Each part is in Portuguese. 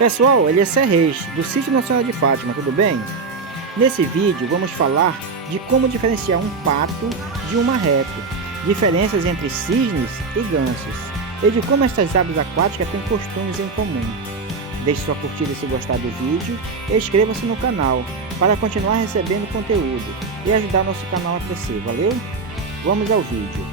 Pessoal, Eliezer Reis, do Sítio Nacional de Fátima, tudo bem? Nesse vídeo vamos falar de como diferenciar um pato de um marreco, diferenças entre cisnes e gansos, e de como estas aves aquáticas têm costumes em comum. Deixe sua curtida se gostar do vídeo e inscreva-se no canal para continuar recebendo conteúdo e ajudar nosso canal a crescer, valeu? Vamos ao vídeo.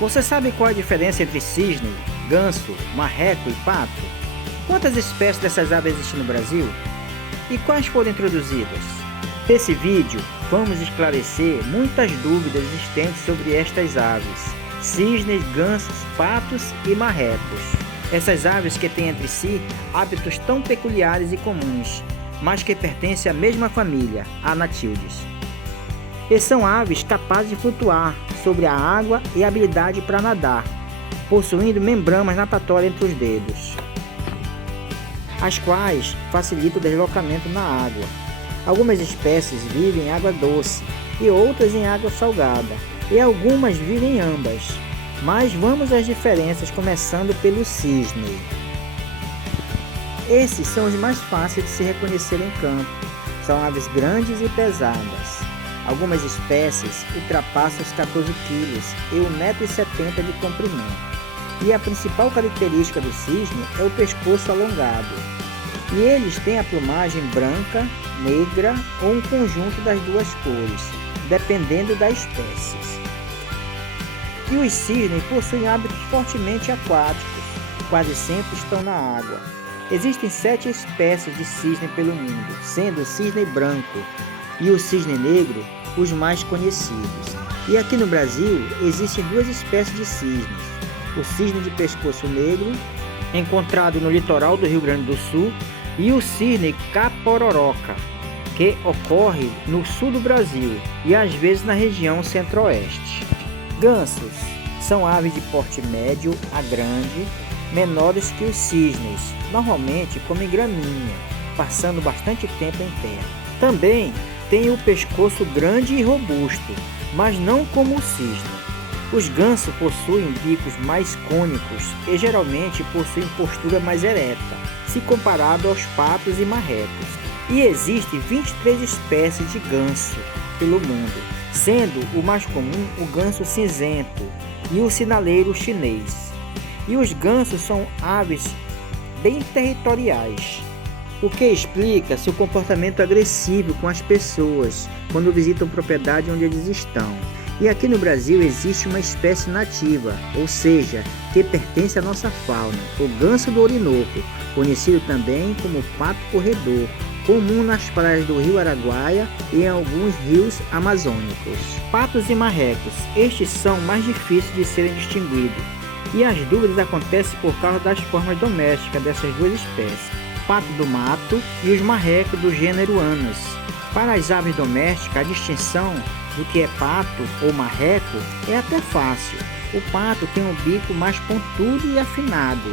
Você sabe qual é a diferença entre cisne, ganso, marreco e pato? Quantas espécies dessas aves existem no Brasil? E quais foram introduzidas? Nesse vídeo, vamos esclarecer muitas dúvidas existentes sobre estas aves, cisnes, gansos, patos e marrecos. Essas aves que têm entre si hábitos tão peculiares e comuns, mas que pertencem à mesma família, a Anatídeos. E são aves capazes de flutuar sobre a água e habilidade para nadar, possuindo membranas natatórias entre os dedos, as quais facilitam o deslocamento na água. Algumas espécies vivem em água doce e outras em água salgada, e algumas vivem em ambas. Mas vamos às diferenças, começando pelo cisne. Esses são os mais fáceis de se reconhecer em campo. São aves grandes e pesadas. Algumas espécies ultrapassam os 14 kg e 1,70 m de comprimento. E a principal característica do cisne é o pescoço alongado. E eles têm a plumagem branca, negra ou um conjunto das duas cores, dependendo da espécie. E os cisnes possuem hábitos fortemente aquáticos, quase sempre estão na água. Existem 7 espécies de cisne pelo mundo, sendo o cisne branco e o cisne negro os mais conhecidos. E aqui no Brasil existem 2 espécies de cisnes: o cisne de pescoço negro, encontrado no litoral do Rio Grande do Sul, e o cisne capororoca, que ocorre no sul do Brasil e às vezes na região centro-oeste. Gansos são aves de porte médio a grande, menores que os cisnes, normalmente comem gramínea, passando bastante tempo em terra. Também tem o pescoço grande e robusto, mas não como o cisne. Os gansos possuem bicos mais cônicos e geralmente possuem postura mais ereta, se comparado aos patos e marrecos. E existem 23 espécies de ganso pelo mundo, sendo o mais comum o ganso cinzento e o sinaleiro chinês. E os gansos são aves bem territoriais, o que explica seu comportamento agressivo com as pessoas quando visitam propriedade onde eles estão. E aqui no Brasil existe uma espécie nativa, ou seja, que pertence à nossa fauna, o ganso do Orinoco, conhecido também como pato corredor, comum nas praias do Rio Araguaia e em alguns rios amazônicos. Patos e marrecos, estes são mais difíceis de serem distinguidos, e as dúvidas acontecem por causa das formas domésticas dessas 2 espécies, pato do mato e os marrecos do gênero Anas. Para as aves domésticas, a distinção do que é pato ou marreco é até fácil. O pato tem um bico mais pontudo e afinado,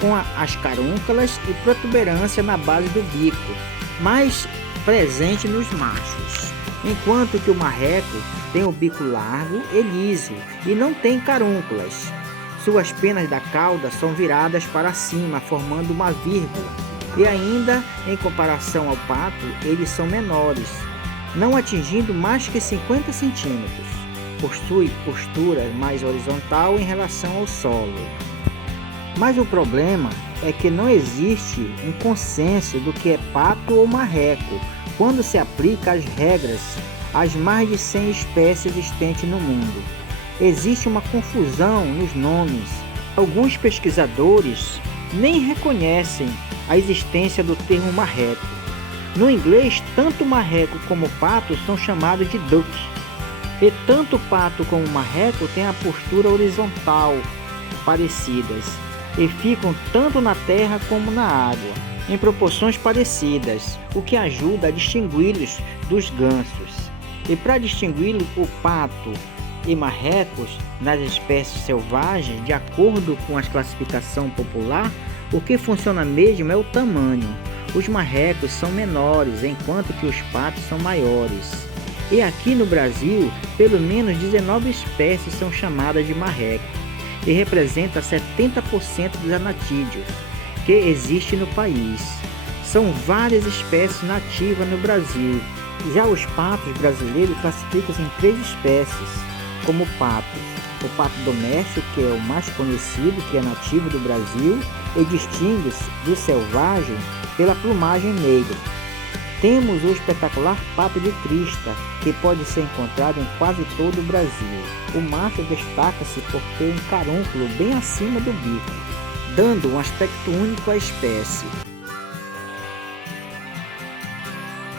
com as carúnculas e protuberância na base do bico, mais presente nos machos, enquanto que o marreco tem o bico largo e liso e não tem carúnculas. Suas penas da cauda são viradas para cima, formando uma vírgula, e ainda, em comparação ao pato, eles são menores, não atingindo mais que 50 centímetros. Possui postura mais horizontal em relação ao solo. Mas o problema é que não existe um consenso do que é pato ou marreco quando se aplica as regras às mais de 100 espécies existentes no mundo. Existe uma confusão nos nomes. Alguns pesquisadores nem reconhecem a existência do termo marreco. No inglês, tanto marreco como pato são chamados de duck, e tanto pato como marreco têm a postura horizontal parecidas e ficam tanto na terra como na água, em proporções parecidas, o que ajuda a distingui-los dos gansos. E para distingui-lo, o pato e marrecos nas espécies selvagens, de acordo com a classificação popular, o que funciona mesmo é o tamanho. Os marrecos são menores, enquanto que os patos são maiores. E aqui no Brasil, pelo menos 19 espécies são chamadas de marreco e representa 70% dos anatídeos que existe no país. São várias espécies nativas no Brasil. Já os patos brasileiros classificam-se em 3 espécies, como patos. O pato doméstico, que é o mais conhecido, que é nativo do Brasil e distingue-se do selvagem pela plumagem negra. Temos o espetacular pato de crista, que pode ser encontrado em quase todo o Brasil. O macho destaca-se por ter um carúnculo bem acima do bico, dando um aspecto único à espécie.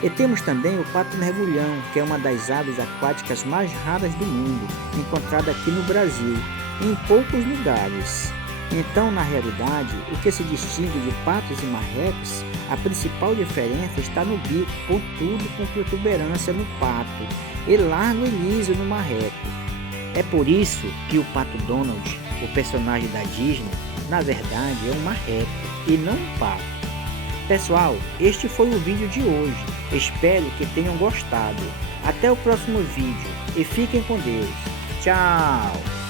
E temos também o pato mergulhão, que é uma das aves aquáticas mais raras do mundo, encontrada aqui no Brasil, em poucos lugares. Então, na realidade, o que se distingue de patos e marrecos, a principal diferença está no bico, contudo com protuberância no pato, e largo e liso no marreco. É por isso que o Pato Donald, o personagem da Disney, na verdade é um marreco e não um pato. Pessoal, este foi o vídeo de hoje. Espero que tenham gostado. Até o próximo vídeo e fiquem com Deus. Tchau!